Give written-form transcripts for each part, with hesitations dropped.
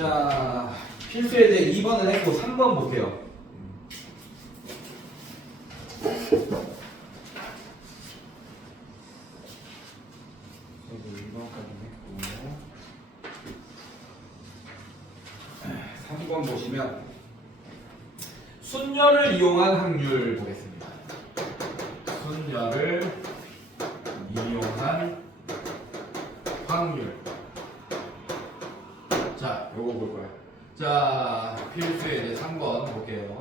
자, 필수에 대해 2번은 했고 3번 볼게요. 그리고 2번까지 했고 3번 보시면 순열을 이용한 확률 보겠습니다. 순열을 이용한 확률. 자, 요거 볼 거예요. 자, 필수에 이제 3번 볼게요.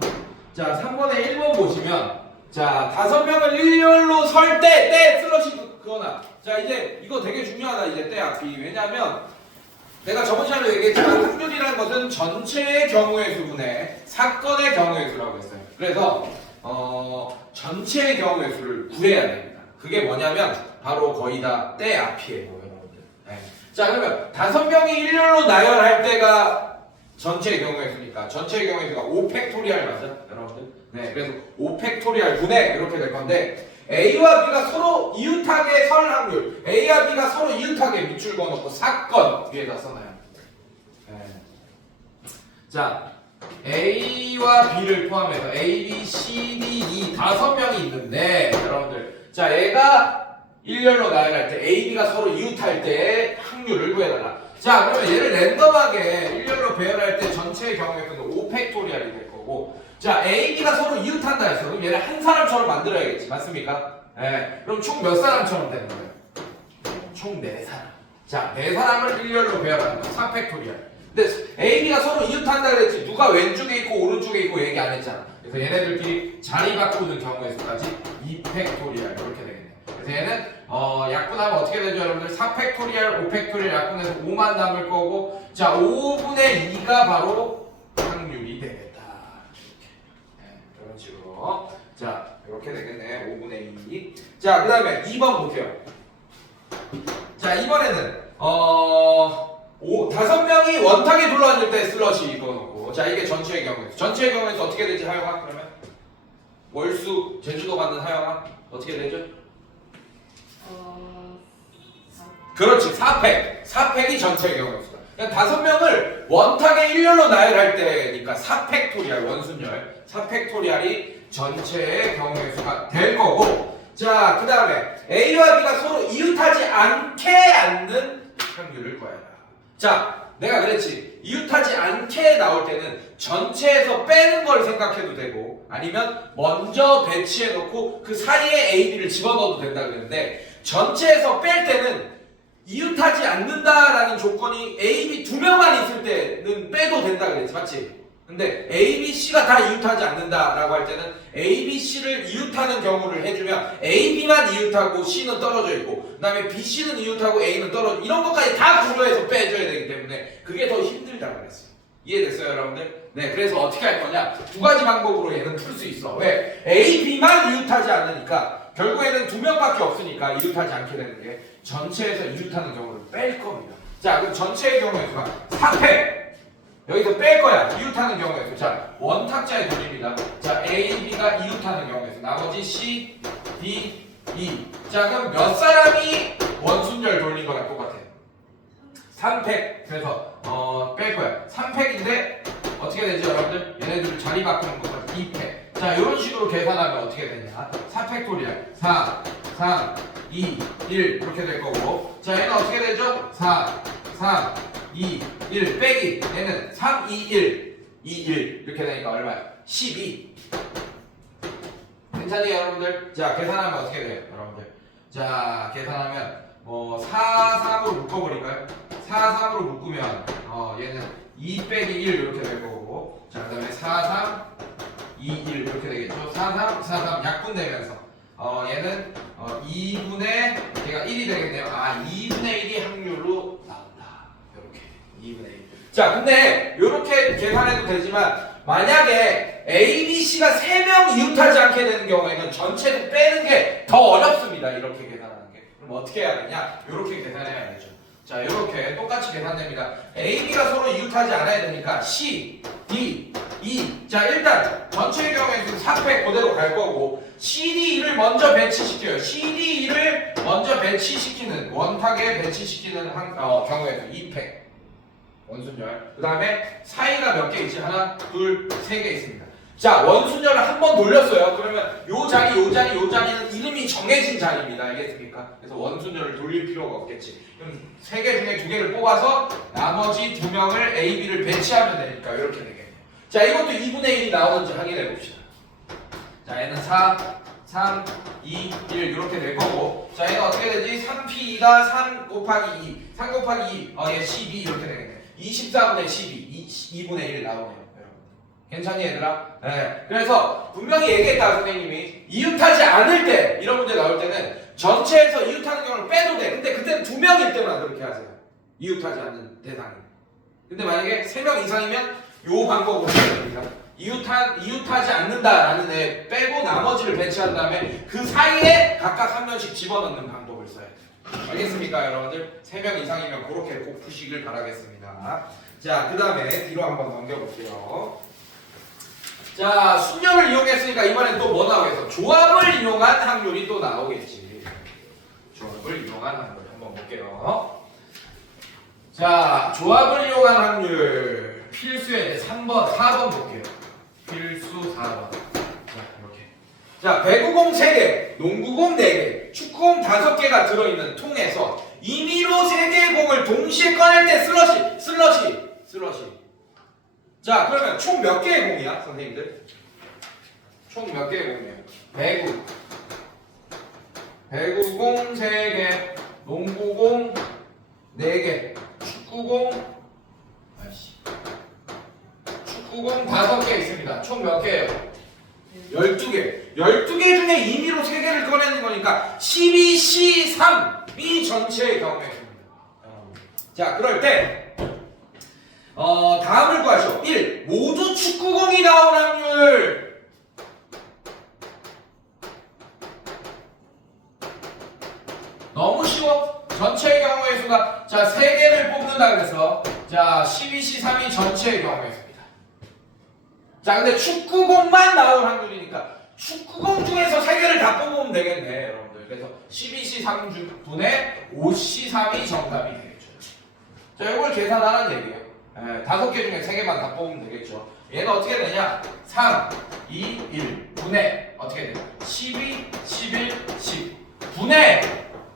자, 3번에 1번 보시면, 자, 5명을 일렬로 설 때 슬러시 그거나. 자, 이제 이거 되게 중요하다, 이제 때 앞이. 왜냐면, 내가 저번 시간에 얘기했지만, 확률이라는 것은 전체의 경우의 수분의 사건의 경우의 수라고 했어요. 그래서, 전체의 경우의 수를 구해야 됩니다. 그게 뭐냐면, 바로 거의 다 때 앞이에요, 여러분들. 네. 자, 그러면 5명이 일렬로 나열할 때가 전체의 경우의 수니까 전체의 경우의 수가 5팩토리얼 맞죠? 여러분들? 네, 그래서 5팩토리얼 분의 이렇게 될 건데 A와 B가 서로 이웃하게 설 확률, A와 B가 서로 이웃하게 밑줄 그어놓고 사건 위에다 써놔요. 네. 자, A와 B를 포함해서 A, B, C, D, E 5명이 있는데 여러분들, 자, 얘가 일렬로 나열할 때 A, B가 서로 이웃할 때의 확률을 구해달라. 자, 그러면 얘를 랜덤하게 일렬로 배열할 때 전체의 경우에 5팩토리얼이 될 거고, 자, A, B가 서로 이웃한다 했어. 그럼 얘를 한 사람처럼 만들어야겠지. 맞습니까? 네. 그럼 총 몇 사람처럼 되는 거예요? 총 4사람. 자, 4사람을 일렬로 배열하는 거 4팩토리얼. 근데 A, B가 서로 이웃한다 그랬지. 누가 왼쪽에 있고 오른쪽에 있고 얘기 안 했잖아. 그래서 얘네들끼리 자리 바꾸는 경우의 수까지 2팩토리얼 이렇게 되겠네. 그래서 얘는 약분하면 어떻게 되죠, 여러분들? 4팩토리얼, 5팩토리얼 약분해서 5만 남을 거고, 자, 5분의 2가 바로 확률이 되겠다. 네, 이런 식으로. 자, 이렇게 되겠네. 5분의 2. 자, 그 다음에 2번 볼게요. 자, 이번에는 5명이 원탁에 둘러앉을 때 슬러시 이거 놓고, 자, 이게 전체의 경우에서. 전체의 경우에서 어떻게 되지, 하영아? 그러면? 월수, 제주도 받는 하영아? 어떻게 되죠? 그렇지, 4팩. 4팩이 전체의 경우의 수다. 그러니까 5명을 원탁에 일렬로 나열할 때니까 4팩토리얼, 원순열. 4팩토리얼이 전체의 경우의 수가 될 거고, 자, 그 다음에 A와 B가 서로 이웃하지 않게 앉는 확률을 구해라. 자, 내가 그랬지. 이웃하지 않게 나올 때는 전체에서 빼는 걸 생각해도 되고, 아니면 먼저 배치해 놓고 그 사이에 A, B를 집어넣어도 된다 그랬는데, 전체에서 뺄 때는 이웃하지 않는다라는 조건이 A, B 2명만 있을 때는 빼도 된다 그랬지, 맞지? 근데 A, B, C가 다 이웃하지 않는다라고 할 때는 A, B, C를 이웃하는 경우를 해주면 A, B만 이웃하고 C는 떨어져 있고, 그 다음에 B, C는 이웃하고 A는 떨어져, 이런 것까지 다 고려해서 빼줘야 되기 때문에 그게 더 힘들다고 그랬어요. 이해됐어요, 여러분들? 네, 그래서 어떻게 할 거냐? 2가지 방법으로 얘는 풀 수 있어. 왜? A, B만 이웃하지 않으니까 결국에는 2명밖에 없으니까 이웃하지 않게 되는 게 전체에서 이웃하는 경우를 뺄 겁니다. 자, 그럼 전체의 경우에서 4팩 여기서 뺄 거야. 이웃하는 경우에서. 자, 원탁자에 돌립니다. 자, A, B가 이웃하는 경우에서 나머지 C, D, E. 자, 그럼 몇 사람이 원순열 돌린 거랑 똑같아? 3팩. 그래서 뺄 거야. 3팩인데 어떻게 되죠, 여러분들? 얘네들 자리 바꾸는 거가 2팩. 자, 이런 식으로 계산하면 어떻게 되냐? 4팩토리얼 4, 3, 2, 1 이렇게 될 거고, 자, 얘는 어떻게 되죠? 4, 3, 2, 1 빼기 얘는 3, 2, 1 2, 1 이렇게 되니까 얼마야? 12. 괜찮아요, 여러분들? 자, 계산하면 어떻게 돼요, 여러분들? 자, 계산하면 4, 3으로 묶어버릴까요? 4, 3으로 묶으면 얘는 2 빼기 1 이렇게 될 거고, 자, 그 다음에 4, 3, 2, 1 이렇게 되겠죠? 4, 3, 4, 3 약분되면서 얘는 2분의 얘가 1이 되겠네요. 2분의 1이 확률로 나온다. 이렇게 2분의 1. 자, 근데 이렇게 계산해도 되지만 만약에 A, B, C가 3명 이웃하지 않게 되는 경우에는 전체를 빼는 게 더 어렵습니다. 이렇게 계산하는 게. 그럼 어떻게 해야 되냐? 이렇게 계산해야 되죠. 자, 이렇게 똑같이 계산됩니다. A, B가 서로 이웃하지 않아야 되니까 C, D, E. 자, 일단 전체의 경우에는 4팩 그대로 갈 거고, CDE를 먼저 배치시켜요. CDE를 먼저 배치시키는, 원탁에 배치시키는 경우에는 2팩. 원순열. 그 다음에 사이가 몇 개 있지? 하나, 둘, 세 개 있습니다. 자, 원순열을 한 번 돌렸어요. 그러면 요 자리, 요 자리, 요 자리는 이름이 정해진 자리입니다. 알겠습니까? 그래서 원순열을 돌릴 필요가 없겠지. 그럼 세 개 중에 두 개를 뽑아서 나머지 두 명을 A, B를 배치하면 되니까 이렇게 되겠네요. 자, 이것도 2분의 1이 나오는지 확인해 봅시다. 자, 얘는 4, 3, 2, 1 이렇게 될 거고, 자, 얘는 어떻게 되지? 3P2가 3 곱하기 2, 3 곱하기 2, 얘 12 이렇게 되겠네. 24분의 12, 2분의 1 나오네요. 괜찮니 얘들아? 네. 그래서 분명히 얘기했다 선생님이 이웃하지 않을 때 이런 문제 나올 때는 전체에서 이웃하는 경우를 빼도 돼. 근데 그때는 2명일 때만 그렇게 하세요. 이웃하지 않는 대상이. 근데 만약에 3명 이상이면 요 방법으로 해야 됩니다. 이웃하지 않는다라는 애 빼고 나머지를 배치한 다음에 그 사이에 각각 한 명씩 집어넣는 방법을 써야 돼요. 알겠습니까 여러분들? 3명 이상이면 그렇게 꼭 푸시길 바라겠습니다. 자, 그 다음에 뒤로 한번 넘겨볼게요. 자, 순열을 이용했으니까 이번엔 또 뭐 나오겠어? 조합을 이용한 확률이 또 나오겠지. 조합을 이용한 확률 한번 볼게요. 자, 조합을 이용한 확률 필수에 3번, 4번 볼게요. 필수 4번. 자, 이렇게. 자, 배구공 3개, 농구공 4개, 축구공 5개가 들어있는 통에서 임의로 3개의 공을 동시에 꺼낼 때 슬러시. 자, 그러면 총 몇 개의 공이야, 선생님들? 총 몇 개의 공이에요? 배구공 3개, 농구공 4개, 축구공 5개 있습니다. 총 몇 개예요? 12개. 12개 중에 임의로 3개를 꺼내는 거니까 12C3이 전체의 경우였습니다. 자, 그럴 때 다음을 구하시오. 1. 모두 축구공이 나올 확률. 너무 쉬워. 전체의 경우의 수가 자 3개를 뽑는다 그래서 자 12C3이 전체의 경우의 수입니다. 자, 근데 축구공만 나올 확률이니까 축구공 중에서 3개를 다 뽑으면 되겠네 여러분들. 그래서 12C3 분의 5C3이 정답이 되겠죠. 자, 이걸 계산하라는 얘기예요. 5개 중에 3개만 다 뽑으면 되겠죠. 얘는 어떻게 되냐? 3, 2, 1 분의 어떻게 되냐? 12, 11, 10 분의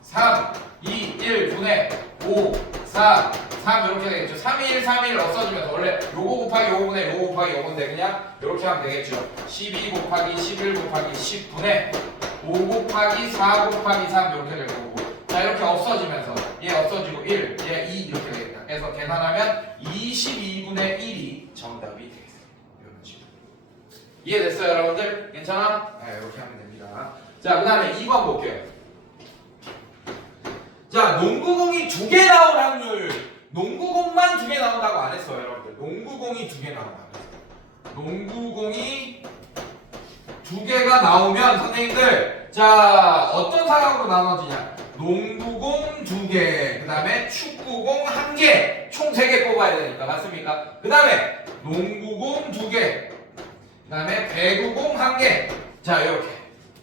3, 2, 1 분의 5, 4, 3 이렇게 되겠죠. 3, 2, 1, 3, 1 없어지면서 원래 요거 곱하기 요거분의 요거 곱하기 요건데 그냥 이렇게 하면 되겠죠. 12 곱하기 11 곱하기 10 분의 5 곱하기 4 곱하기 3 이렇게 될 거고, 자 이렇게 없어지면서 얘 없어지고 1, 얘 2 이렇게 되겠다. 그래서 계산하면 22분의 1이 정답이 되겠습니다. 이런 식으로. 이해됐어요 여러분들? 괜찮아? 네, 이렇게 하면 됩니다. 자, 그 다음에 2번 볼게요. 자, 농구공이 2개 나올 확률. 농구공만 2개 나온다고 안 했어요 여러분들. 농구공이 2개 나온다고 했어요. 농구공이 2개가 나오면 선생님들 자 어떤 상황으로 나눠지냐? 농구공 2개, 그 다음에 축구공 1개, 총 3개 뽑아야 되니까 맞습니까? 그 다음에 농구공 2개, 그 다음에 배구공 1개. 자, 이렇게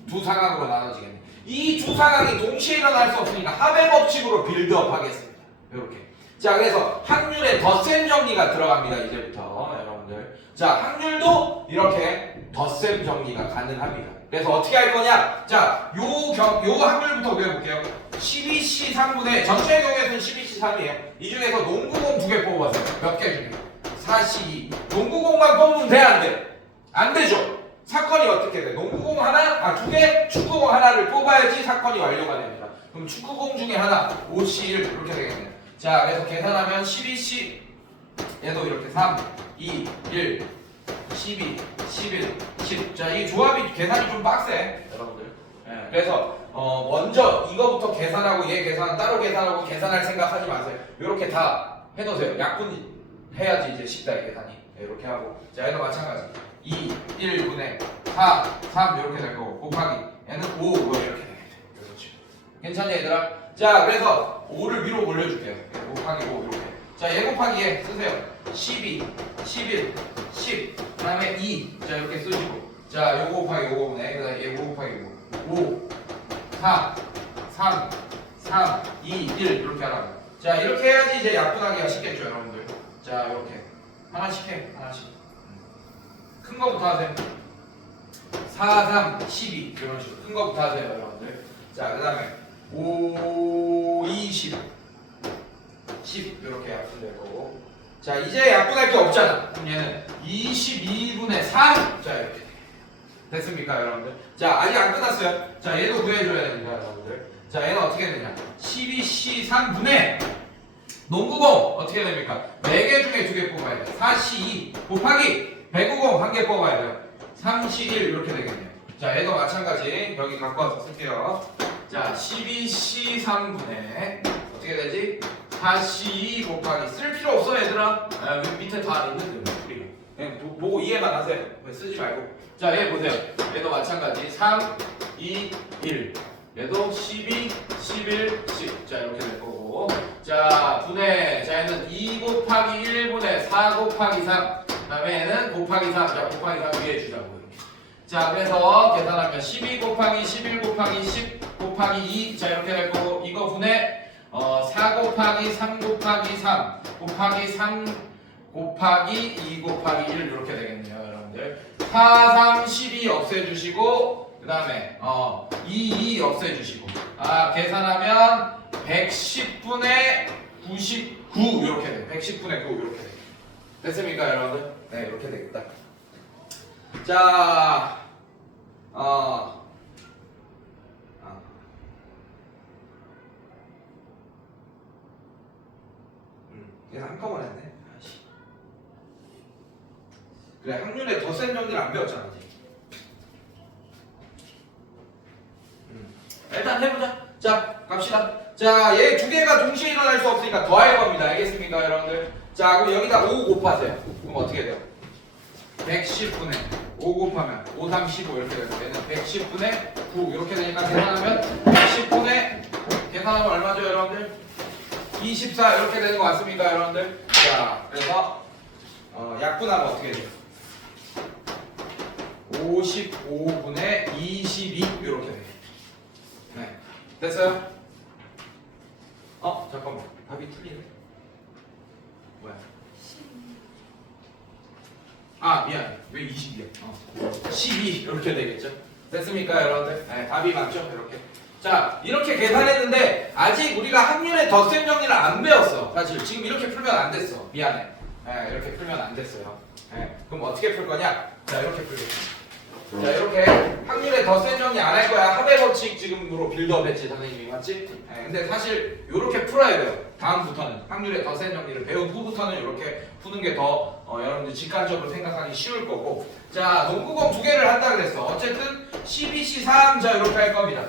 두 상황으로 나눠지겠네. 이 두 상황이 동시에 일어날 수 없으니까 합의 법칙으로 빌드업 하겠습니다. 이렇게. 자, 그래서 확률에 덧셈 정리가 들어갑니다. 이제부터 여러분들. 자, 확률도 이렇게 덧셈 정리가 가능합니다. 그래서 어떻게 할 거냐? 자, 요 확률부터 배워볼게요. 12C3분의 전체 경우에서는 12C3이에요. 이 중에서 농구공 2개 뽑아서 몇 개 중에? 4C2. 농구공만 뽑으면 돼, 안 돼? 안 되죠? 사건이 어떻게 돼? 농구공 하나, 2개, 축구공 하나를 뽑아야지 사건이 완료가 됩니다. 그럼 축구공 중에 하나, 5C1 이렇게 되겠네요. 자, 그래서 계산하면 12C, 얘도 이렇게 3, 2, 1, 12, 11, 10. 자, 이 조합이 계산이 좀 빡세, 여러분들. 네, 그래서 먼저 이거부터 계산하고 얘 계산 따로 계산하고 계산할 생각하지 마세요. 이렇게 다 해놓으세요. 약분 해야지 이제 쉽다 이 계산이. 네, 이렇게 하고. 자, 얘도 마찬가지. 2, 1분의 4, 3 이렇게 될 거고 곱하기 얘는 5 이렇게 되겠죠. 그렇죠. 괜찮니 얘들아? 자, 그래서 5를 위로 올려줄게요. 곱하기 5 이렇게. 자, 얘 곱하기 얘 쓰세요. 12, 11, 10, 그 다음에 2. 자, 이렇게 쓰시고. 자, 요거 곱하기 요거네. 그 다음에 얘 5 곱하기 5. 5, 4, 3, 3, 2, 1 이렇게 하라고. 자, 이렇게 해야지 이제 약분하기가 쉽겠죠, 여러분들. 자, 자, 이렇게 하나씩 해. 하나씩. 큰 거부터 하세요. 4, 3, 12 이런 식으로 큰 거부터 하세요, 여러분들. 자, 그 다음에 5, 20 10 이렇게 약분될 거고. 자, 이제 약분할 게 없잖아. 그럼 얘는 22분의 3. 자, 이렇게 됐습니까, 여러분들? 자, 아직 안 끝났어요. 자, 얘도 구해줘야 됩니다, 여러분들. 자, 얘는 어떻게 되냐? 12C3분의 농구공 어떻게 됩니까? 4개 중에 2개 뽑아야 돼요. 4C2 곱하기 배구공 1개 뽑아야 돼요. 3C1 이렇게 되겠네요. 자, 얘도 마찬가지 여기 갖고 와서 쓸게요. 자, 12C3분의 어떻게 되지? 4C2 곱하기 쓸 필요 없어 얘들아. 아, 여기 밑에 다 있는데 우리가 그냥 보고 이해만 하세요. 쓰지 말고. 자, 얘 보세요. 얘도 마찬가지 3, 2, 1 얘도 12, 11, 10 자, 이렇게 될 거고. 자, 분해. 자, 얘는 2 곱하기 1분의 4 곱하기 3 그 다음에 얘는 곱하기 3. 자, 곱하기 3 위에 주자고 이렇게. 자, 그래서 계산하면 12 곱하기 11 곱하기 10 곱하기 2 자, 이렇게 될 거고. 이거 분해 4 곱하기 3 곱하기 3 곱하기 3 곱하기 2 곱하기 1 이렇게 되겠네요, 여러분들. 4, 3, 12 없애주시고 그 다음에 2, 2 없애주시고 계산하면 110분의 99 이렇게 돼. 110분의 9 이렇게 돼. 됐습니까, 여러분들? 네, 이렇게 되겠다. 자, 얘는 한꺼번에 했네. 그래, 확률에 더 센 정리를 안 배웠잖아, 아직. 일단 해보자. 자, 갑시다. 자, 얘 2개가 동시에 일어날 수 없으니까 더할 겁니다. 알겠습니까, 여러분들? 자, 그럼 여기다 5 곱하세요. 그럼 어떻게 돼요? 110분의 5 곱하면 5, 3, 15 이렇게 돼요. 얘는 110분의 9 이렇게 되니까 계산하면 110분의 계산하면 얼마죠, 여러분들? 24 이렇게 되는 거 맞습니까, 여러분들? 자, 그래서 약분하면 어떻게 돼요? 55분의 22 이렇게 돼요. 네, 됐어요? 잠깐만, 답이 틀리네. 뭐야? 미안해. 왜 20이야? 12 이렇게 되겠죠? 됐습니까, 여러분들? 네, 답이 맞죠? 이렇게. 자, 이렇게 계산했는데 아직 우리가 확률의 덧셈 정리를 안 배웠어. 사실 지금 이렇게 풀면 안 됐어. 미안해. 네, 이렇게 풀면 안 됐어요. 네, 그럼 어떻게 풀 거냐? 자, 이렇게 풀겠습니다. 자, 이렇게 확률의 덧셈 정리 안 할 거야. 합의 법칙 지금으로 빌드업 했지, 선생님이. 맞지? 네, 근데 사실 이렇게 풀어야 돼요. 다음부터는 확률의 덧셈 정리를 배운 후부터는 이렇게 푸는 게 더 여러분들 직관적으로 생각하기 쉬울 거고. 자, 농구공 2개를 한다 그랬어. 어쨌든 12C3 자, 이렇게 할 겁니다.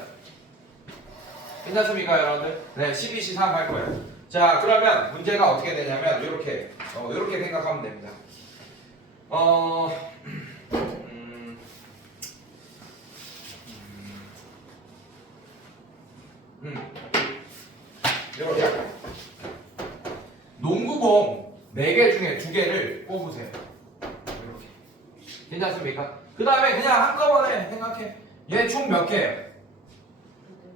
괜찮습니까, 여러분들? 네, 12C3 할 거예요. 자, 그러면 문제가 어떻게 되냐면 이렇게 생각하면 됩니다. 이렇게 할게요. 농구공 4개 중에 2개를 뽑으세요. 이렇게. 괜찮습니까? 그 다음에 그냥 한꺼번에 생각해. 얘 총 몇 개예요?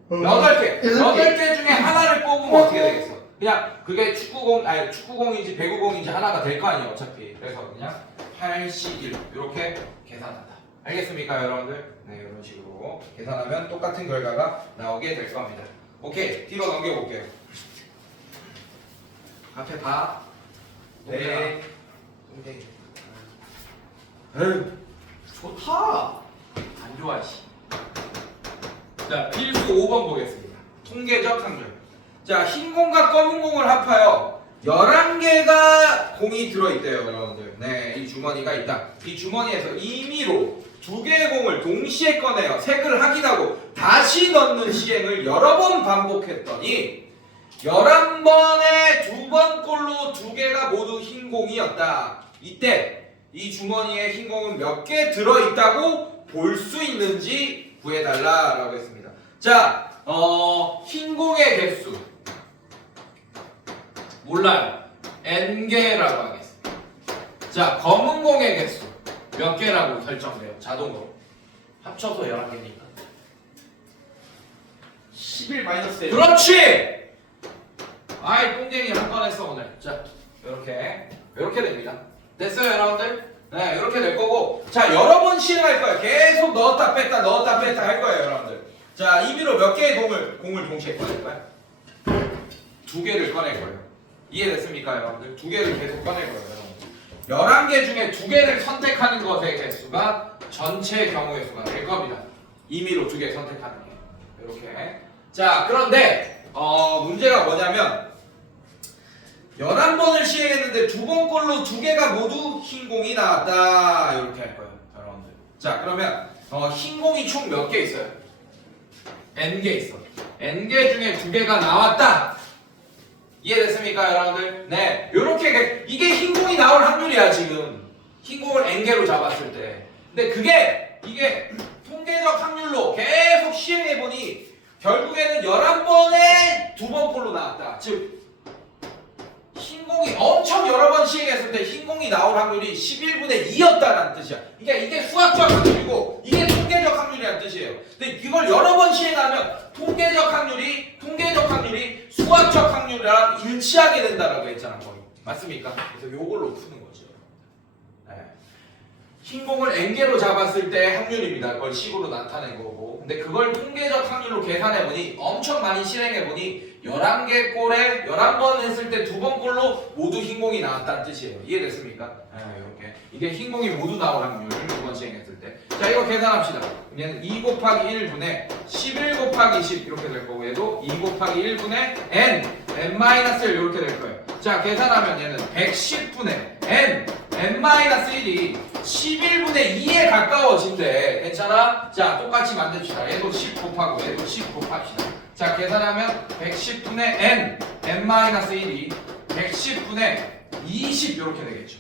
8개. 8개 중에 하나를 뽑으면 어떻게 되겠어? 그냥 그게 축구공인지 배구공인지 하나가 될 거 아니에요, 어차피. 그래서 그냥 8C1 이렇게 계산한다. 알겠습니까, 여러분들? 네, 이런 식으로 계산하면 똑같은 결과가 나오게 될 겁니다. 오케이, 뒤로 넘겨볼게요. 앞에 봐. 네. 에휴, 좋다. 안 좋아, 씨. 자, 필수 5번 보겠습니다. 통계적 상절. 자, 흰 공과 검은 공을 합하여 11개가 공이 들어있대요, 여러분들. 네, 이 주머니가 있다. 이 주머니에서 임의로 2개의 공을 동시에 꺼내어 색을 확인하고 다시 넣는 시행을 여러 번 반복했더니 11번에 2번 꼴로 2개가 모두 흰 공이었다. 이때 이 주머니에 흰 공은 몇 개 들어있다고 볼 수 있는지 구해달라라고 했습니다. 자, 흰 공의 개수 몰라요. n개라고 하겠습니다. 자, 검은 공의 개수 몇 개라고 설정돼요? 자동으로. 합쳐서 11개니까. 11-1. 그렇지! 아이, 똥쟁이 한 건 했어, 오늘. 자, 이렇게. 이렇게 됩니다. 됐어요, 여러분들? 네, 이렇게 될 거고. 자, 여러 번 실행할 거예요. 계속 넣었다 뺐다 넣었다 뺐다 할 거예요, 여러분들. 자, 임의로 몇 개의 공을 동시에 꺼낼 거예요? 2개를 꺼낼 거예요. 이해됐습니까, 여러분들? 2개를 계속 꺼낼 거예요, 여러분들. 11개 중에 2개를 선택하는 것의 개수가 전체 경우의 수가 될 겁니다. 임의로 2개 선택하는 게. 이렇게. 자, 그런데 문제가 뭐냐면 11번을 시행했는데 2번 꼴로 2개가 모두 흰 공이 나왔다. 이렇게 할 거예요, 여러분들. 자, 그러면 흰 공이 총 몇 개 있어요? n개 있어. n개 중에 2개가 나왔다. 이해됐습니까, 여러분들? 네, 요렇게 이게 흰 공이 나올 확률이야, 지금. 흰 공을 n개로 잡았을 때. 근데 이게 통계적 확률로 계속 시행해 보니 결국에는 11번에 2번 꼴로 나왔다. 즉 흰공이 엄청 여러 번 시행했을 때 흰공이 나올 확률이 11분의 2였다라는 뜻이야. 그러니까 이게 수학적 확률이고 이게 통계적 확률이라는 뜻이에요. 근데 이걸 여러 번 시행하면 통계적 확률이 수학적 확률이랑 일치하게 된다라고 했잖아, 거의. 맞습니까? 그래서 요걸로 푸는 거죠. 네. 흰공을 n개로 잡았을 때 확률입니다. 그걸 식으로 나타낸 거고. 근데 그걸 통계적 확률로 계산해보니 엄청 많이 실행해보니 11개 꼴에 11번 했을 때 2번 꼴로 모두 흰공이 나왔다는 뜻이에요. 이해됐습니까? 이렇게. 이게 흰공이 모두 나올 확률 2번 시행했을 때. 자, 이거 계산합시다. 얘는 2 곱하기 1분의 11 곱하기 10 이렇게 될 거고 얘도 2 곱하기 1분의 n-1 이렇게 될 거예요. 자, 계산하면 얘는 110분의 n-1이 11분의 2에 가까워진대. 괜찮아? 자, 똑같이 만듭시다. 얘도 10 곱하고 얘도 10 곱합시다. 자, 계산하면 110분의 n-1이 110분의 20 이렇게 되겠죠.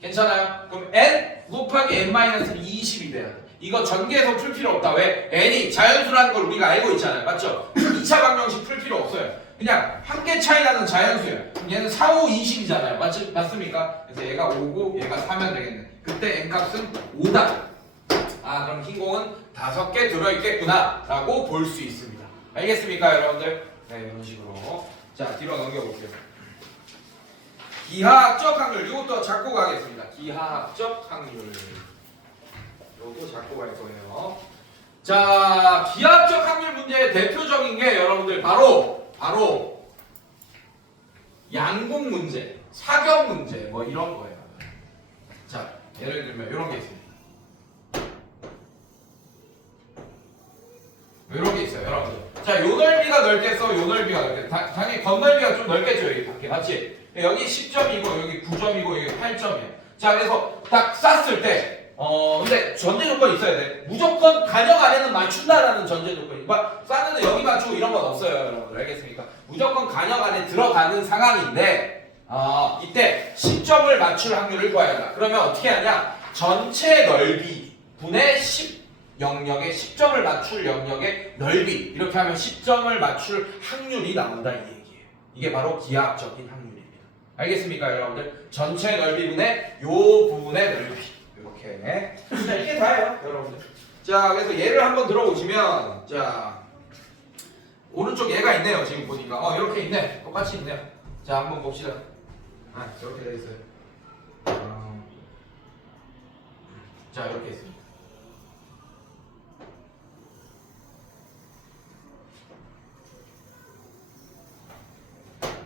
괜찮아요? 그럼 n 곱하기 n-는 20이 돼야 돼. 이거 전개해서 풀 필요 없다. 왜? n이 자연수라는 걸 우리가 알고 있잖아요. 맞죠? 2차 방정식 풀 필요 없어요. 그냥 한 개 차이 나는 자연수예요. 그럼 얘는 4, 5, 20이잖아요. 맞습니까? 그래서 얘가 5고 얘가 4면 되겠네. 그때 n 값은 5다. 아, 그럼 흰공은 5개 들어있겠구나 라고 볼 수 있습니다. 알겠습니까, 여러분들? 네, 이런 식으로. 자, 뒤로 넘겨볼게요. 기하학적 확률, 이것도 잡고 가겠습니다. 기하학적 확률. 이것도 잡고 갈 거예요. 자, 기하학적 확률 문제의 대표적인 게 여러분들 바로 양공 문제, 사격 문제, 뭐 이런 거예요. 자, 예를 들면 이런 게 있습니다. 이런 게 있어요, 여러분들. 자, 요 넓이가 넓겠어, 요 넓이가 넓겠어. 당연히 겉넓이가 좀 넓겠죠, 여기 밖에. 맞지? 여기 10점이고, 여기 9점이고, 여기 8점이에요. 자, 그래서 딱 쌌을 때, 근데 전제 조건이 있어야 돼. 무조건 간역 안에는 맞춘다라는 전제 조건이. 쌌는데 여기 맞추고 이런 건 없어요, 여러분들. 알겠습니까? 무조건 간역 안에 들어가는 상황인데, 이때 10점을 맞출 확률을 구해야 한다. 그러면 어떻게 하냐? 전체 넓이 분의 10 영역의 10점을 맞출 영역의 넓이 이렇게 하면 10점을 맞출 확률이 나온다 이 얘기예요. 이게 바로 기하학적인 확률입니다. 알겠습니까, 여러분들? 전체 넓이분의 요 부분의 넓이 이렇게. 자, 이게 다예요, 여러분들. 자, 그래서 얘를 한번 들어보시면 자, 오른쪽 얘가 있네요. 지금 보니까 이렇게 있네. 똑같이 있네요. 자, 한번 봅시다. 이렇게 돼 있어요. 자, 이렇게 있습니다.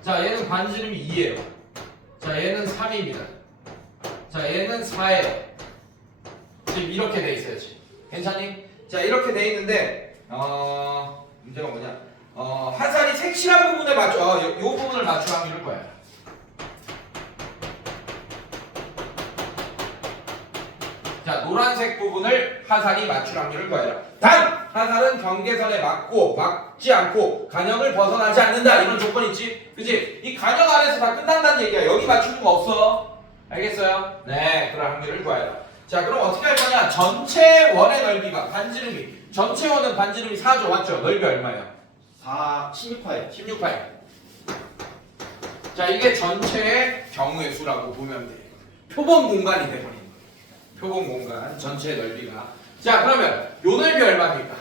자, 얘는 반지름이 2예요. 자, 얘는 3입니다. 자, 얘는 4예요. 지금 이렇게 돼 있어요, 지금. 괜찮니? 자, 이렇게 돼 있는데 문제가 뭐냐? 하산이 색칠한 부분에 맞춰 요 부분을 맞출 확률을 구해요. 자, 노란색 부분을 하산이 맞출 확률을 구해라. 단! 하산은 경계선에 맞지 않고 간역을 벗어나지 않는다. 이런 조건이 있지? 그치? 이 간역 안에서 다 끝난다는 얘기야. 여기 맞추는 거 없어. 알겠어요? 네, 그런 확률을 구해라. 자, 그럼 어떻게 할 거냐? 전체 원의 넓이가 반지름이 전체 원은 반지름이 4죠. 맞죠? 넓이 얼마예요? 16파이. 16파이. 자, 이게 전체의 경우의 수라고 보면 돼요. 표본 공간이 돼버린 거예요. 표본 공간 전체 넓이가. 자, 그러면 요 넓이 얼마입니까?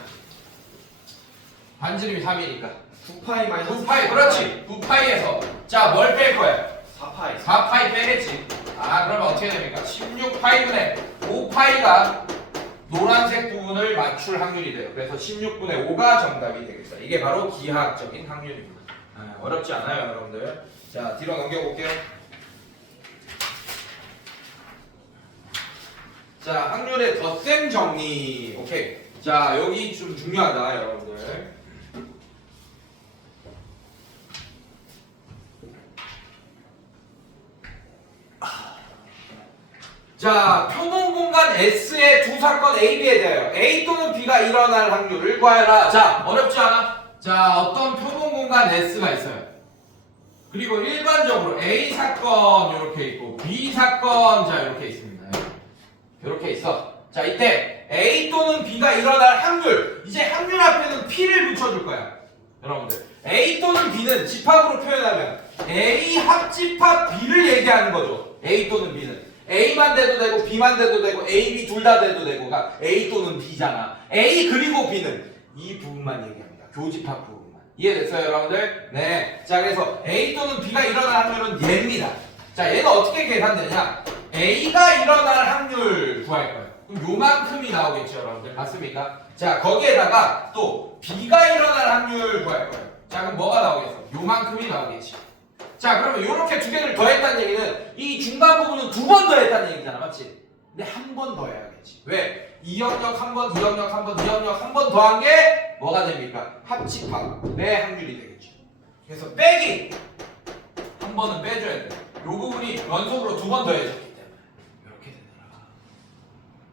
반지름이 3이니까 9파이 마이너스 9파이. 그렇지. 9파이에서 자, 뭘 뺄 거야? 4파이. 4파이 빼겠지. 아, 그러면 어떻게 됩니까? 16파이분의 5파이가 노란색 부분을 맞출 확률이 돼요. 그래서 16분의 5가 정답이 되겠다. 이게 바로 기하학적인 확률입니다. 아, 어렵지 않아요, 여러분들. 자, 뒤로 넘겨볼게요. 자, 확률의 덧셈 정리. 오케이. 자, 여기 좀 중요하다, 여러분들. 자, 표본 공간 S의 두 사건 A, B에 대하여 A 또는 B가 일어날 확률을 구하여라. 자, 어렵지 않아? 자, 어떤 표본 공간 S가 있어요. 그리고 일반적으로 A 사건 이렇게 있고 B 사건 자 이렇게 있습니다. 이렇게 있어. 자, 이때 A 또는 B가 일어날 확률. 이제 확률 앞에는 P를 붙여줄 거야. 여러분들. A 또는 B는 집합으로 표현하면 A 합집합 B를 얘기하는 거죠. A 또는 B는. A만 돼도 되고 B만 돼도 되고 A, B 둘 다 돼도 되고 가 A 또는 B잖아. A 그리고 B는 이 부분만 얘기합니다. 교집합 부분만. 이해됐어요, 여러분들? 네. 자, 그래서 A 또는 B가 일어날 확률은 얘입니다. 자, 얘는 어떻게 계산되냐? A가 일어날 확률 구할 거예요. 그럼 요만큼이 나오겠죠, 여러분들? 맞습니까? 자, 거기에다가 또 B가 일어날 확률 구할 거예요. 자, 그럼 뭐가 나오겠어? 요만큼이 나오겠지. 자, 그러면 이렇게 두 개를 더했다는 얘기는 이 중간 부분은 두 번 더했다는 얘기잖아, 맞지? 근데 한 번 더 해야겠지. 왜? 이 영역 한 번, 이 영역 한 번, 이 영역 한 번 더한 게 뭐가 됩니까? 합집합의 확률이 되겠죠. 그래서 빼기 한 번은 빼줘야 돼. 요 부분이 연속으로 두 번 더해졌기 때문에 이렇게 되더라.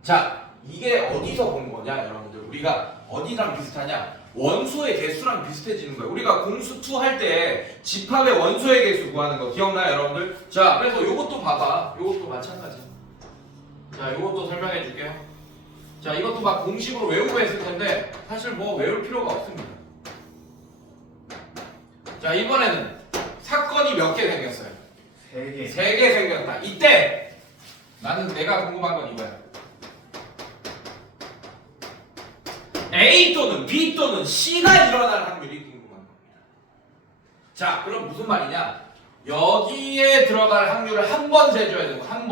자, 이게 어디서 본 거냐, 여러분들? 우리가 어디랑 비슷하냐? 원소의 개수랑 비슷해지는 거예요. 우리가 공수2 할 때 집합의 원소의 개수 구하는 거 기억나요, 여러분들? 자, 그래서 요것도 봐봐. 요것도 마찬가지야. 자, 요것도 설명해 줄게요. 자, 이것도 막 공식으로 외우고 했을 텐데 사실 뭐 외울 필요가 없습니다. 자, 이번에는 사건이 몇 개 생겼어요? 3개. 3개 생겼다. 이때 나는 내가 궁금한 건 이거야. A 또는 B 또는 C가 일어날 확률이 궁금한 겁니다. 자, 그럼 무슨 말이냐? 여기에 들어갈 확률을 한 번 세줘야 되고 한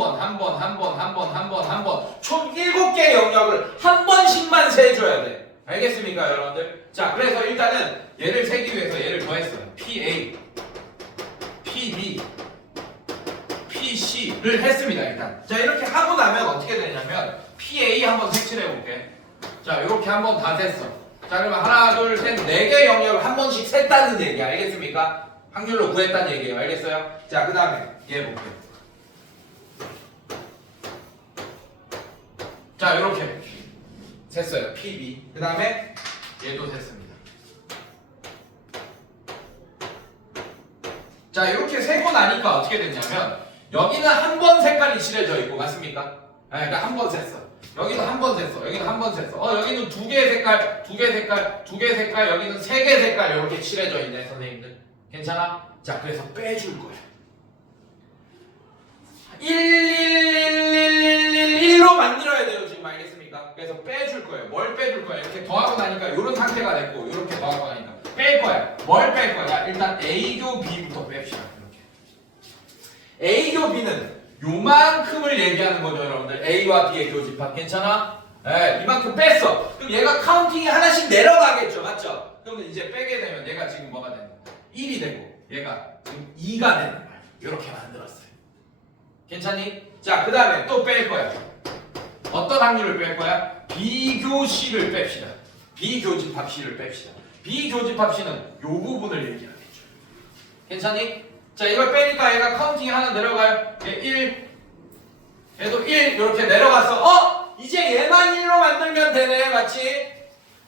번, 총 7개의 영역을 한 번씩만 세줘야 돼. 알겠습니까, 여러분들? 자, 그래서 일단은 얘를 세기 위해서 얘를 더했어요. PA, PB, PC를 했습니다, 일단. 자, 이렇게 하고 나면 어떻게 되냐면 PA 한번 색칠해 볼게. 자, 이렇게 한 번 다 셌어. 자, 그러면 하나, 둘, 셋, 4개 영역을 한 번씩 셌다는 얘기 알겠습니까? 확률로 구했다는 얘기예요. 알겠어요? 자, 그 다음에 얘 볼게요. 자, 이렇게 셌어요. PB. 그 다음에 얘도 셌습니다. 자, 이렇게 세고 나니까 어떻게 됐냐면 여기는 한 번 색깔이 칠해져 있고 맞습니까? 네, 그러니까 한 번 셌어. 여기는 한 번 셌어. 여기는 한 번 셌어. 여기는 2개의 색깔, 2개 색깔, 2개 색깔, 여기는 3개 색깔 이렇게 칠해져 있네, 선생님들. 괜찮아? 자, 그래서 빼줄 거야. 1로 만들어야 돼요, 지금 알겠습니까? 그래서 빼줄 거예요. 뭘 빼줄 거야? 이렇게 더하고 나니까 이런 상태가 됐고, 이렇게 더하고 나니까 뺄 거야. 뭘 뺄 거야? 일단 A교 B부터 뺍시다. 이렇게. A교 B는 요만큼을 얘기하는 거죠, 여러분들. A와 B의 교집합 괜찮아? 네, 이만큼 뺐어. 그럼 얘가 카운팅이 하나씩 내려가겠죠, 맞죠? 그러면 이제 빼게 되면 얘가 지금 뭐가 되는 거야? 1이 되고 얘가 지금 2가 되는 거야. 이렇게 만들었어요. 괜찮니? 자, 그 다음에 또 뺄 거야. 어떤 확률을 뺄 거야? 비교 C를 뺍시다. 비교집합 C를 뺍시다. 비교집합 C는 요 부분을 얘기하겠죠. 괜찮니? 자, 이걸 빼니까 얘가 카운팅이 하나 내려가요. 얘 1, 얘도 1 이렇게 내려갔어. 이제 얘만 1로 만들면 되네, 맞지?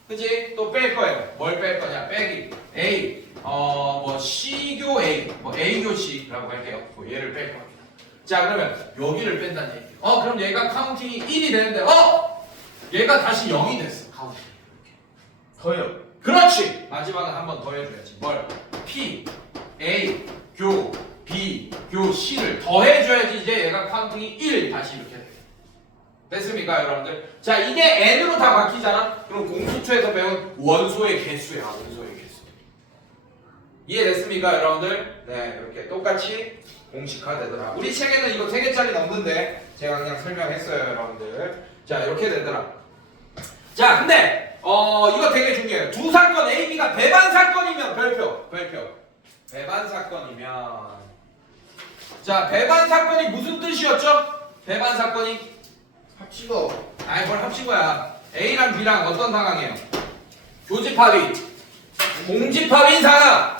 그지? 또 뺄 거예요. 뭘 뺄 거냐? 빼기 A, 뭐 C교 A, 뭐 A교 C라고 할게요. 뭐 얘를 뺄 겁니다. 자, 그러면 여기를 뺀다는 얘기예요. 그럼 얘가 카운팅이 1이 되는데, 얘가 다시 0이 됐어. 카운팅. 더요. 그렇지. 마지막은 한 번 더 해줘야지. 뭘? P, A, 교, B, 교, C를 더해줘야지 이제 얘가 카운팅이 1 다시 이렇게 돼. 됐습니까, 여러분들? 자, 이게 N으로 다 바뀌잖아? 그럼 공수처에서 배운 원소의 개수야, 원소의 개수. 이해됐습니까, 여러분들? 네, 이렇게 똑같이 공식화 되더라. 우리 책에는 이거 3개짜리 넘는데 제가 그냥 설명했어요, 여러분들. 자, 이렇게 되더라. 자, 근데 이거 되게 중요해요. 두 사건 A, B가 배반 사건이면 별표. 배반 사건이면 자, 배반 사건이 무슨 뜻이었죠? 배반 사건이 합치고 아니 뭘 합친 거야. A랑 B랑 어떤 상황이에요? 교집합이 공집합인 상황.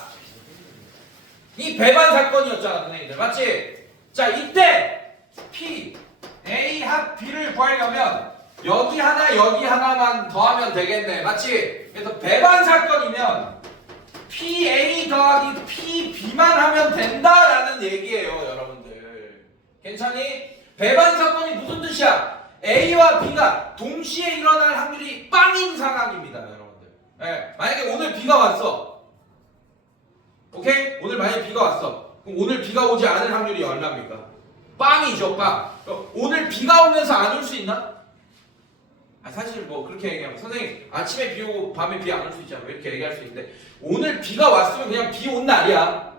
이 배반 사건이었잖아, 선생님들. 맞지? 자, 이때 P, A 합 B를 구하려면 여기 하나, 여기 하나만 더하면 되겠네. 맞지? 그래서 배반 사건이면 PA 더하기 PB만 하면 된다라는 얘기예요, 여러분들. 괜찮니? 배반 사건이 무슨 뜻이야? A와 B가 동시에 일어날 확률이 빵인 상황입니다, 여러분들. 네, 만약에 오늘 비가 왔어. 오케이? 오늘 만약에 비가 왔어. 그럼 오늘 비가 오지 않을 확률이 얼마입니까? 빵이죠, 빵. 오늘 비가 오면서 안 올 수 있나? 사실 뭐 그렇게 얘기하면 선생님 아침에 비 오고 밤에 비 안 올 수 있잖아, 이렇게 얘기할 수 있는데 오늘 비가 왔으면 그냥 비 온 날이야.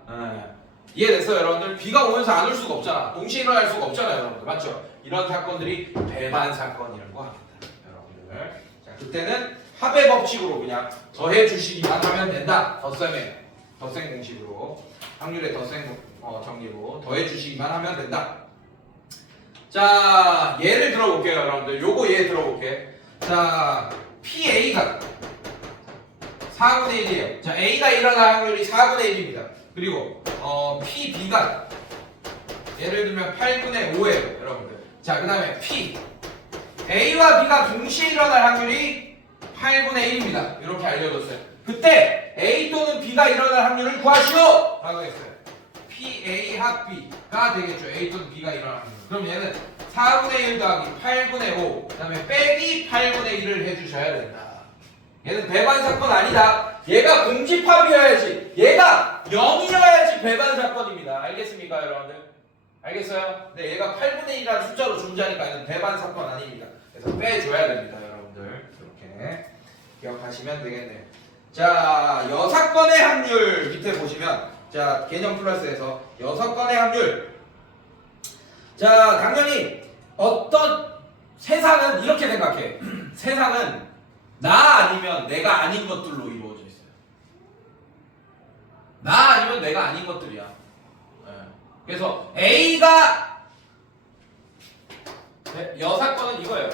이해됐어요, 여러분들? 비가 오면서 안 올 수가 없잖아. 동시에 일어날 수가 없잖아요, 여러분들. 맞죠? 이런 사건들이 배반 사건이라고 합니다, 여러분들. 자, 그때는 합의 법칙으로 그냥 더해 주시기만 하면 된다. 덧셈 공식으로 확률의 덧셈 정리로 더해 주시기만 하면 된다. 자, 예를 들어볼게요, 여러분들. 요거 예 들어볼게. 자, PA가 4분의 1이에요. 자, A가 일어날 확률이 4분의 1입니다. 그리고 PB가 예를 들면 8분의 5예요, 여러분들. 자, 그 다음에 P A와 B가 동시에 일어날 확률이 8분의 1입니다. 이렇게 알려줬어요. 그때 A 또는 B가 일어날 확률을 구하시오! 라고 했어요. PA 합 B가 되겠죠. A 또는 B가 일어날 확률. 그럼 얘는 4분의 1 더하기 8분의 5, 그 다음에 빼기 8분의 1을 해주셔야 된다. 얘는 배반 사건 아니다. 얘가 공집합이어야지. 얘가 0이어야지 배반 사건입니다. 알겠습니까, 여러분들? 알겠어요? 근데 얘가 8분의 1이라는 숫자로 존재하니까 얘는 배반 사건 아닙니다. 그래서 빼줘야 됩니다, 여러분들. 이렇게 기억하시면 되겠네요. 자, 6건의 확률 밑에 보시면, 자, 개념 플러스에서 6건의 확률. 자, 당연히 어떤 세상은 이렇게 생각해. 세상은 나 아니면 내가 아닌 것들로 이루어져 있어요. 나 아니면 내가 아닌 것들이야. 그래서 A가 여사건은 이거예요.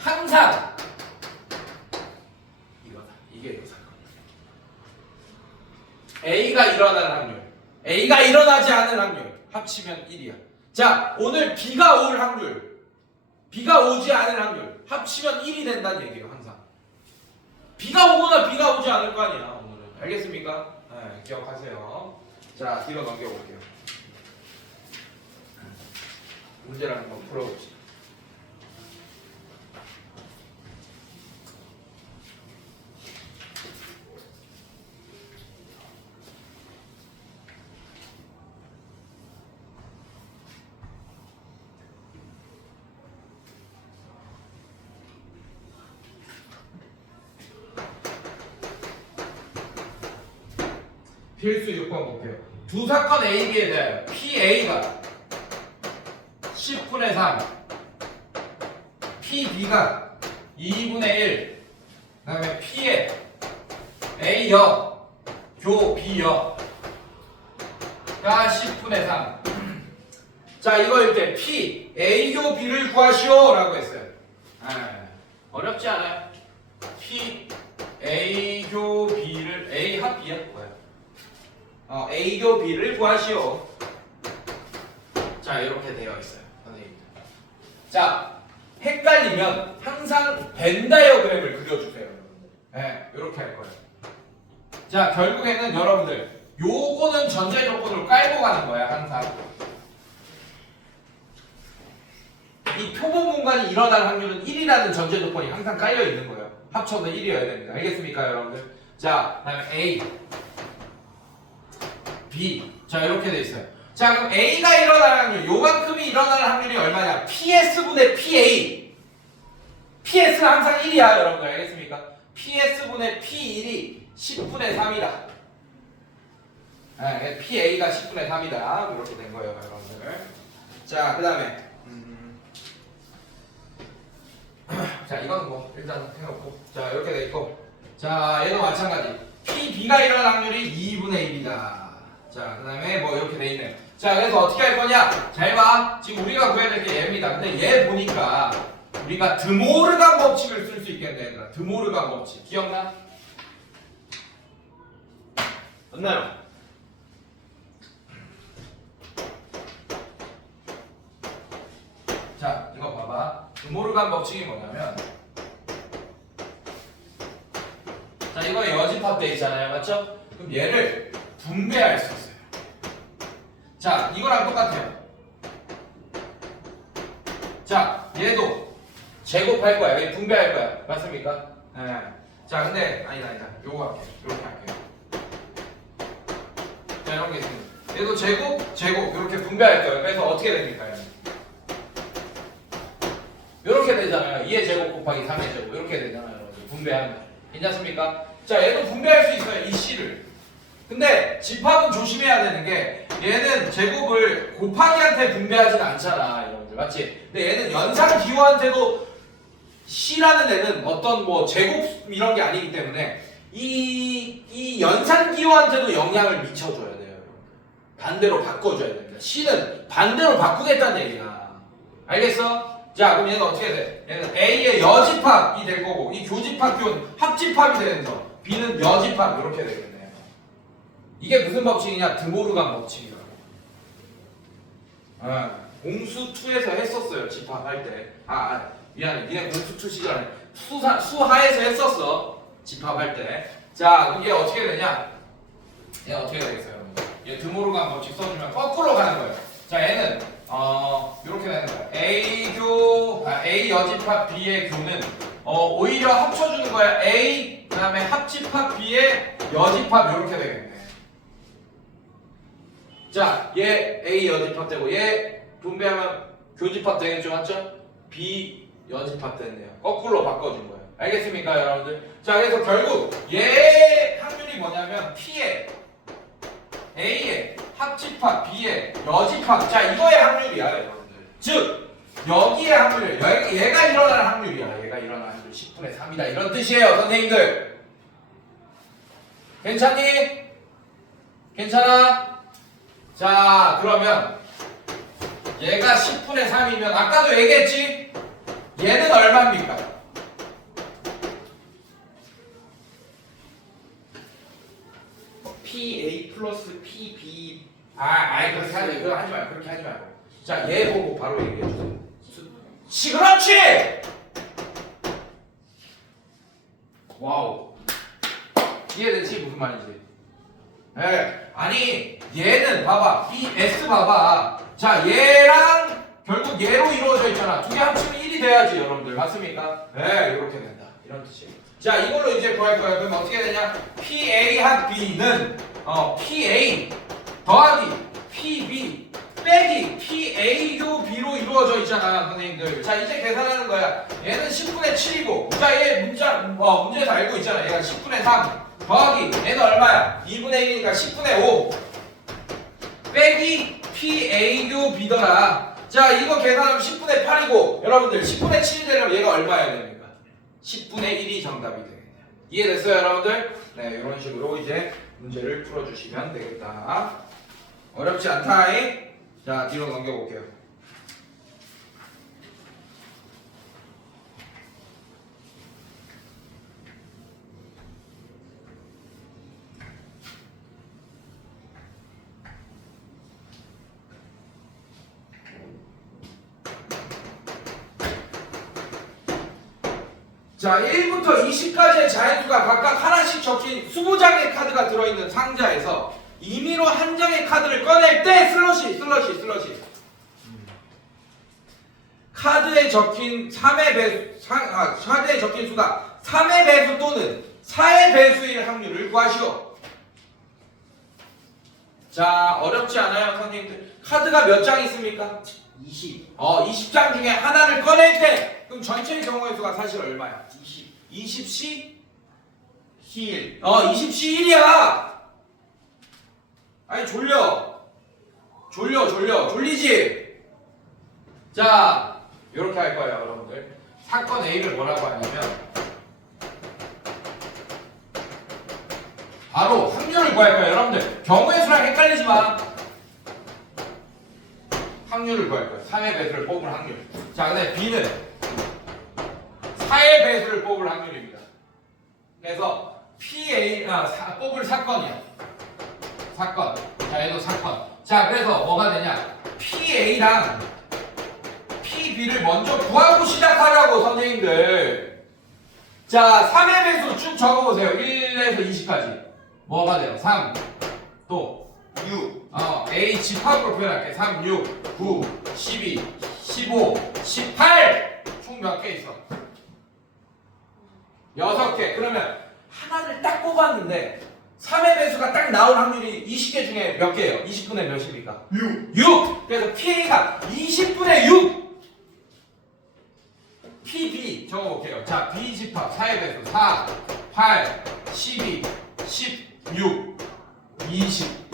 항상 이거다. 이게 여사건. A가 일어날 확률, A가 일어나지 않을 확률 합치면 1이야. 자, 오늘 B가 올 확률, B가 오지 않을 확률 합치면 1이 된다는 얘기예요. 항상 B가 오거나 B가 오지 않을 거 아니야, 오늘은. 알겠습니까? 네, 기억하세요. 자, 뒤로 넘겨볼게요. 문제를 한번 풀어봅시다. 필수 6번 볼게요. 두 사건 A, B에 대하여 PA가 10분의 3, PB가 2분의 1, 그 다음에 P의 A역, 교 B역가 10분의 3. 자, 이거일 때 P, A교 B를 구하시오 라고 했어요. 어렵지 않아요? P, A교 B를, A 합 B야? 뭐야? A교 B를 구하시오. 자, 이렇게 되어 있어요, 선생님. 자, 헷갈리면 항상 벤 다이어그램을 그려주세요. 네, 이렇게 할 거예요. 자, 결국에는 여러분들 요거는 전제 조건으로 깔고 가는 거야, 항상. 이 표본 공간이 일어날 확률은 1이라는 전제 조건이 항상 깔려 있는 거예요. 합쳐서 1이어야 됩니다. 알겠습니까, 여러분들? 자, 그다음에 A, B. 자, 이렇게 돼 있어요. 자, 그럼 A가 일어날 확률, 요만큼이 일어날 확률이 얼마냐? PS분의 PA. PS는 항상 1이야, 여러분들. 알겠습니까? PS분의 P1이 10분의 3이다. 네, PA가 10분의 3이다. 이렇게 된 거예요, 여러분들. 자, 그 다음에 자, 이건 뭐 일단 해놓고 자, 이렇게 돼 있고 자, 얘도 마찬가지. PB가 일어날 확률이 2분의 1이다. 자, 그 다음에 뭐 이렇게 돼 있네요. 자, 그래서 어떻게 할 거냐? 잘 봐. 지금 우리가 구해야 될 게 얘입니다. 근데 얘 보니까 우리가 드모르간 법칙을 쓸 수 있겠네, 얘들아. 드모르간 법칙. 기억나? 맞나요? 자, 이거 봐봐. 드모르간 법칙이 뭐냐면 자, 이거 여집합돼 있잖아요. 맞죠? 그럼 얘를 분배할 수 있어요. 자, 이거랑 똑같아요. 자, 얘도 제곱할 거야. 얘 분배할 거야. 맞습니까? 네. 자, 근데 아니다. 요거 할게요. 이렇게 할게요. 자, 이런 게 있습니다. 얘도 제곱 이렇게 분배할 거예요. 그래서 어떻게 됩니까? 얘는? 이렇게 되잖아요. 2의 제곱 곱하기 3의 제곱 이렇게 되잖아요. 분배하면 괜찮습니까? 자, 얘도 분배할 수 있어요. 이 C를. 근데 집합은 조심해야 되는 게 얘는 제곱을 곱하기한테 분배하진 않잖아, 여러분들. 맞지? 근데 얘는 연산기호한테도 C라는 애는 어떤 뭐 제곱 이런 게 아니기 때문에 이 연산기호한테도 영향을 미쳐줘야 돼요, 여러분. 반대로 바꿔줘야 됩니다. C는 반대로 바꾸겠다는 얘기야. 알겠어? 자, 그럼 얘는 어떻게 돼? 얘는 A의 여집합이 될 거고 이 교집합 교는 합집합이 되면서 B는 여집합 이렇게 되겠네요. 이게 무슨 법칙이냐? 드모르간 법칙이라고. 공수 2에서 했었어요. 집합할 때. 미안해. 니네 공수 2 시절에 수하에서 했었어. 집합할 때. 자, 그럼 얘 어떻게 되냐? 얘 어떻게 되겠어요, 여러분? 얘 드모르간 법칙 써주면 거꾸로 가는 거예요. 자, 얘는 이렇게 되는 거야. A 여집합 B의 교는 오히려 합쳐주는 거야. A 그다음에 합집합 B의 여집합 이렇게 되겠네. 자, 얘 A 여집합 되고 얘 분배하면 교집합 되겠죠, 맞죠? B 여집합 됐네요. 거꾸로 바꿔준 거예요. 알겠습니까, 여러분들? 자, 그래서 결국 얘 확률이 뭐냐면 P의 A의 합집합 B의 여집합. 자, 이거의 확률이야, 여러분들. 즉 여기의 확률이에요. 얘가 일어날 확률이야. 얘가 일어날 확률 10분의 3이다. 이런 뜻이에요, 선생님들. 괜찮니? 괜찮아? 자, 그러면 얘가 10분의 3이면 아까도 얘기했지? 얘는 얼마입니까? PA 플러스 PB. 그렇게 하지, 그거 하지 말고, 그렇게 하지 말고. 자, 얘 보고 바로 얘기해 주세요. 그렇지! 와우. 이해되지? 무슨 말인지. 아니, 얘는 봐봐. S 봐봐. 자, 얘랑 결국 얘로 이루어져 있잖아. 두 개 합치면 1이 돼야지, 여러분들. 맞습니까? 이렇게 된다. 이런 뜻이에요. 자, 이걸로 이제 구할 거예요. 그럼 어떻게 되냐? PA 합 B는 PA 더하기 PB 빼기 PA교 B로 이루어져 있잖아, 선생님들. 자, 이제 계산하는 거야. 얘는 10분의 7이고, 자, 얘 문제에서 알고 있잖아. 얘가 10분의 3 더하기 얘는 얼마야? 2분의 1이니까 10분의 5 빼기 PA교 B더라. 자, 이거 계산하면 10분의 8이고, 여러분들 10분의 7이 되려면 얘가 얼마여야 됩니까? 10분의 1이 정답이 되겠네요. 이해됐어요, 여러분들? 네, 이런 식으로 이제 문제를 풀어주시면 되겠다. 어렵지 않다잉? 자, 뒤로 넘겨볼게요. 자, 1부터 20까지의 자연수가 각각 하나씩 적힌 20장의 카드가 들어있는 상자에서 임의로 한 장의 카드를 꺼낼 때 슬러시 카드에 적힌 3의 배수 카드에 적힌 수가 3의 배수 또는 4의 배수일 확률을 구하시오. 자, 어렵지 않아요, 선생님들? 카드가 몇 장 있습니까? 20. 20장 중에 하나를 꺼낼 때 그럼 전체의 경우의 수가 사실 얼마야? 20C? 1. 20C1이야. 아니 졸리지? 자 이렇게 할 거예요 여러분들. 사건 A를 뭐라고 하냐면 바로 확률을 구할 거예요 여러분들. 경우의 수랑 헷갈리지 마. 확률을 구할 거예요. 3의 배수를 뽑을 확률. 자 근데 B는 4의 배수를 뽑을 확률입니다. 그래서 뽑을 사건이야. 사건. 자 얘도 사건. 자 그래서 뭐가 되냐? PA랑 PB를 먼저 구하고 시작하라고 선생님들. 자 3의 배수 쭉 적어보세요. 1에서 20까지. 뭐가 돼요? 3 또 6. A 집합으로 표현할게. 3, 6, 9, 12, 15, 18. 총 몇 개 있어? 6개. 그러면 하나를 딱 뽑았는데 3의 배수가 딱 나올 확률이 20개 중에 몇 개예요? 20분의 몇입니까? 6. 그래서 PA가 20분의 6. PB 적어볼게요. 자, B 집합 4의 배수 4, 8, 12, 16, 20.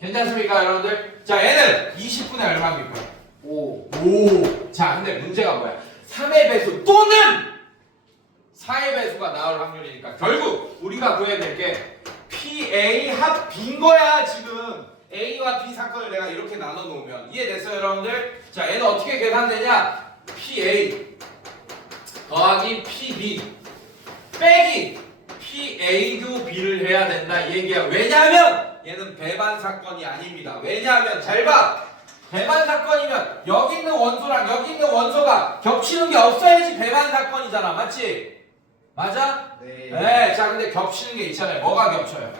괜찮습니까, 여러분들? 자, 얘는 20분의 얼마입니까? 5. 자, 근데 문제가 뭐야? 3의 배수 또는 4의 배수가 나올 확률이니까 결국 우리가 구해야 될 게 PA 합 B인 거야, 지금. A와 B 사건을 내가 이렇게 나눠 놓으면. 이해됐어요, 여러분들? 자, 얘는 어떻게 계산되냐? PA 더하기 PB 빼기 PA도 B를 해야 된다 이 얘기야. 왜냐하면 얘는 배반 사건이 아닙니다. 왜냐하면 잘 봐. 배반 사건이면 여기 있는 원소랑 여기 있는 원소가 겹치는 게 없어야지 배반 사건이잖아. 맞지? 맞아? 네. 네. 자 근데 겹치는 게 있잖아요. 뭐가 겹쳐요?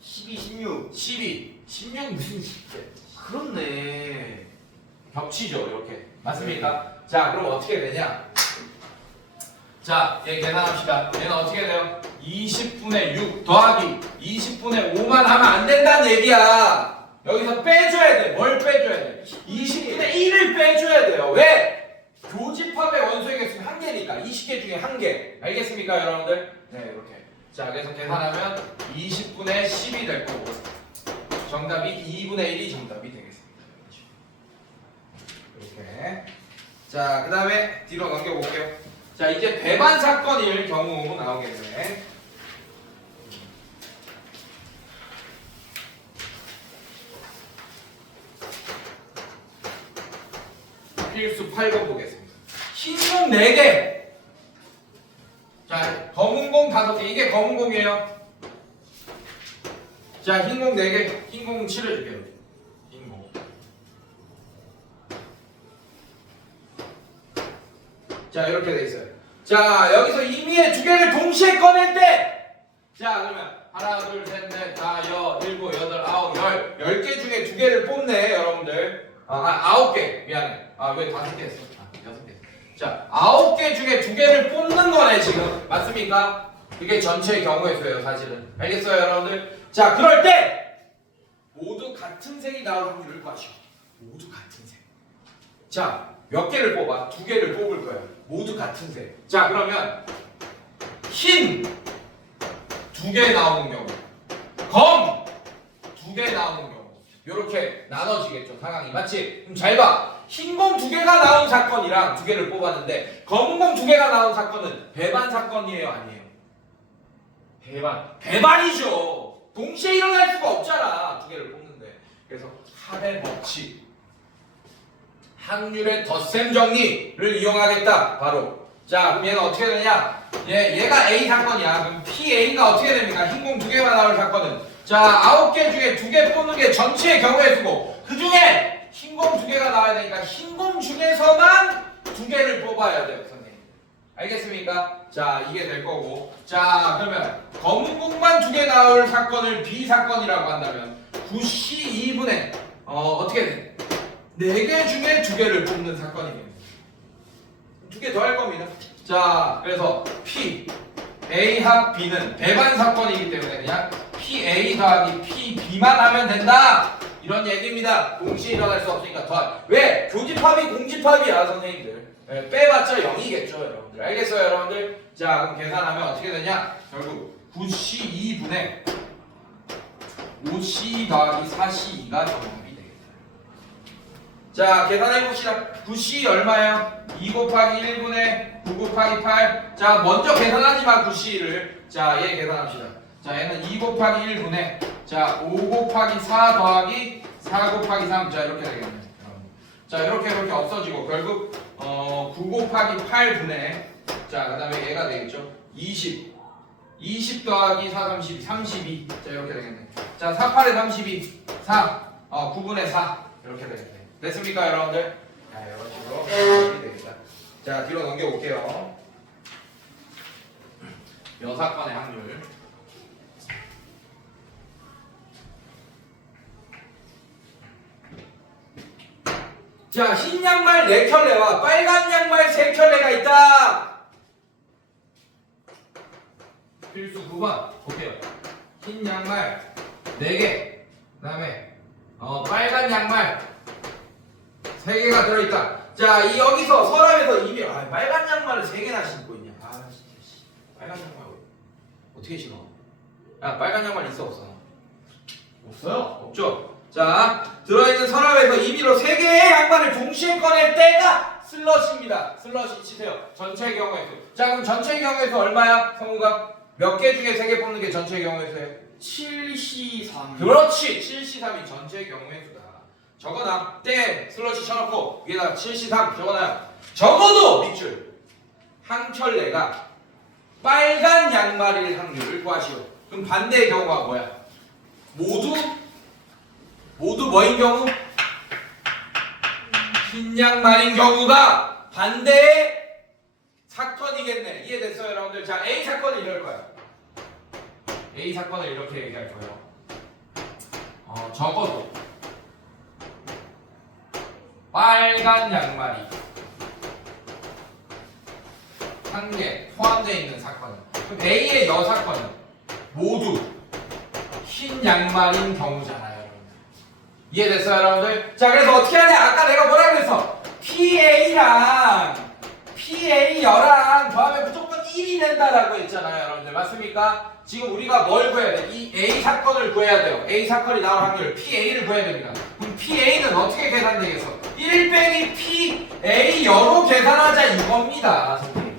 12, 16. 12, 16 무슨 그렇네. 겹치죠 이렇게. 맞습니까? 자 그럼 어떻게 되냐? 자, 얘 계산합시다. 얘는 어떻게 돼요? 20분의 6 더하기 20분의 5만 하면 안 된다는 얘기야. 여기서 빼줘야 돼. 뭘 빼줘야 돼? 20분의 1을 빼줘야 돼요. 왜? 교집합의 원소의 개수는 1개니까 20개 중에 1개. 알겠습니까, 여러분들? 네, 이렇게. 자, 그래서 계산하면 20분의 10이 될 거고 정답이 2분의 1이 정답이 되겠습니다. 이렇게. 자, 그 다음에 뒤로 넘겨볼게요. 자 이제 배반 사건일 경우 나오겠네. 필수 8번 보겠습니다. 흰공 4개. 자 검은 공 5개. 이게 검은 공이에요. 자 흰공 4개. 흰공 칠해줄게요. 흰공. 자 이렇게 돼 있어요. 자 여기서 임의의 2개를 동시에 꺼낼 때, 자 그러면 하나 둘 셋 넷 다 여 일곱 여덟 아홉 열 10개 중에 2개를 뽑네 여러분들. 9개 미안해. 왜 5개 했어? 6개. 자 9개 중에 2개를 뽑는 거네 지금. 맞습니까? 이게 전체의 경우의 수예요 사실은. 알겠어요 여러분들? 자 그럴 때 모두 같은 색이 나올 확률을 구하시오. 모두 같은 색. 자 몇 개를 뽑아? 2개를 뽑을 거예요. 모두 같은 색. 자 그러면 흰 2개 나오는 경우, 검 2개 나오는 경우 이렇게 나눠지겠죠 상황이. 맞지? 그럼 잘 봐. 흰 공 2개가 나온 사건이랑 2개를 뽑았는데 검은 공 2개가 나온 사건은 배반 사건이에요 아니에요? 배반이죠. 동시에 일어날 수가 없잖아 2개를 뽑는데. 그래서 합의 법칙, 확률의 덧셈 정리를 이용하겠다. 바로. 자, 그럼 얘는 어떻게 되냐? 얘가 A 사건이야. 그럼 PA가 어떻게 됩니까? 흰공 2개가 나올 사건은. 자, 9개 중에 2개 뽑는 게 전체의 경우의 수고. 그 중에 흰공 2개가 나와야 되니까 흰공 중에서만 2개를 뽑아야 돼요, 선생님. 알겠습니까? 자, 이게 될 거고. 자, 그러면 검은 공만 2개 나올 사건을 B 사건이라고 한다면 92분의 어떻게 돼? 4개 중에 2개를 뽑는 사건이네요. 2개 더 할 겁니다. 자, 그래서 P, A 합 B는 배반 사건이기 때문에 그냥 PA 더하기 PB만 하면 된다. 이런 얘기입니다. 동시에 일어날 수 없으니까 더하기. 왜? 교집합이 공집합이야, 선생님들. 네, 빼봤자 0이겠죠, 여러분들. 알겠어요, 여러분들? 자, 그럼 계산하면 어떻게 되냐? 결국 92분의 5C 더하기 4C2가 정답이 되겠다. 자, 계산해 봅시다. 9C 얼마예요? 2 곱하기 1분의 9 곱하기 8. 자, 먼저 계산하지 마, 9C를. 자, 얘 계산합시다. 자, 얘는 2 곱하기 1분의 자, 5 곱하기 4 더하기 4 곱하기 3. 자, 이렇게 되겠네. 자, 이렇게 없어지고 결국 9 곱하기 8분의 자, 그 다음에 얘가 되겠죠. 20 더하기 4, 32. 자, 이렇게 되겠네. 자, 4, 8에 32. 4. 9분의 4. 이렇게 되겠네. 됐습니까, 여러분들? 자, 이런 식으로 이렇게 되겠다. 자, 뒤로 넘겨볼게요. 여사건의 확률. 자, 흰 양말 4켤레와 빨간 양말 3켤레가 있다. 필수 9번 볼게요. 흰 양말 4개, 그 다음에 빨간 양말 3개가 들어있다. 자, 여기서 서랍에서 이미 빨간 양말을 3개나 신고 있냐. 진짜 빨간 양말 어떻게 신어? 야, 빨간 양말 있어 없어? 없어요? 없죠? 자, 들어있는 서랍에서 임의로 3개의 양말을 동시에 꺼낼 때가 슬러시입니다. 슬러시 치세요. 전체의 경우에서. 자, 그럼 전체의 경우에서 얼마야? 성우가 몇 개 중에 3개 뽑는 게 전체의 경우에서요? 7C 3. 그렇지! 7C3이 전체의 경우의 수다. 적어놔. 땡! 슬러시 쳐놓고 위에다가 7C3 적어놔요. 적어도 밑줄 한 켤레가 빨간 양말일 확률을 구하시오. 그럼 반대의 경우가 뭐야? 모두 뭐인 경우? 흰 양말인 경우가 반대의 사건이겠네. 이해됐어요, 여러분들? 자, A 사건은 이럴 거야. A 사건을 이렇게 얘기할 거예요. 적어도 빨간 양말이 한 개 포함되어 있는 사건은, 그럼 A의 여사건은 모두 흰 양말인 경우잖아요. 이해됐어요, 여러분들? 자, 그래서 어떻게 하냐? 아까 내가 뭐라 그랬어? PA랑 더하면 무조건 1이 된다라고 했잖아요, 여러분들. 맞습니까? 지금 우리가 뭘 구해야 돼? 이 A 사건을 구해야 돼요. A 사건이 나올 확률 PA를 구해야 됩니다. 그럼 PA는 어떻게 계산되겠어? 1 빼기 PA 여로 계산하자 이겁니다, 선생님들.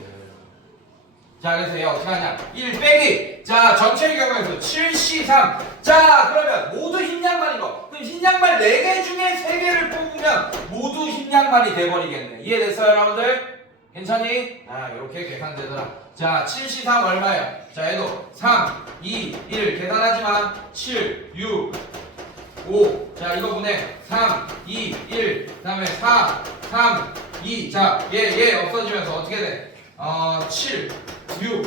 자, 그래서 얘 어떻게 하냐? 1 빼기 자, 전체의 경우에서 7C3. 자, 그러면 모두 흰 양말인 거. 그럼 흰 양말 4개 중에 3개를 뽑으면 모두 흰 양말이 돼버리겠네. 이해됐어요, 여러분들? 괜찮니? 이렇게 계산되더라. 자, 7C3 얼마예요? 자, 얘도 3, 2, 1 계산하지만 7, 6, 5. 자, 이거 분해 3, 2, 1. 그 다음에 4, 3, 2. 자, 얘 없어지면서 어떻게 돼? 7, 6,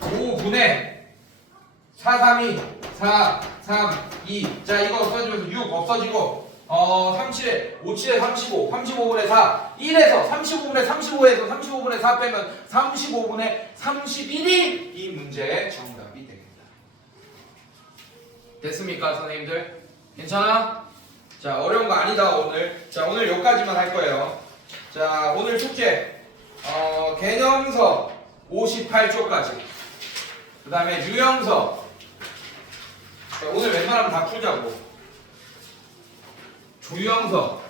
5분의 4, 3, 2, 4, 3, 2. 자, 이거 없어지면서 6 없어지고 37에 5, 7에 35, 35분의 4, 1에서 35분의 35에서 35분의 4 빼면 35분의 31이 이 문제의 정답이 되겠다. 됐습니까, 선생님들? 괜찮아? 자, 어려운 거 아니다, 오늘. 자, 오늘 여기까지만 할 거예요. 자, 오늘 숙제 개념서 58쪽까지. 그 다음에 유형서. 자, 오늘 웬만하면 다 풀자고. 조형서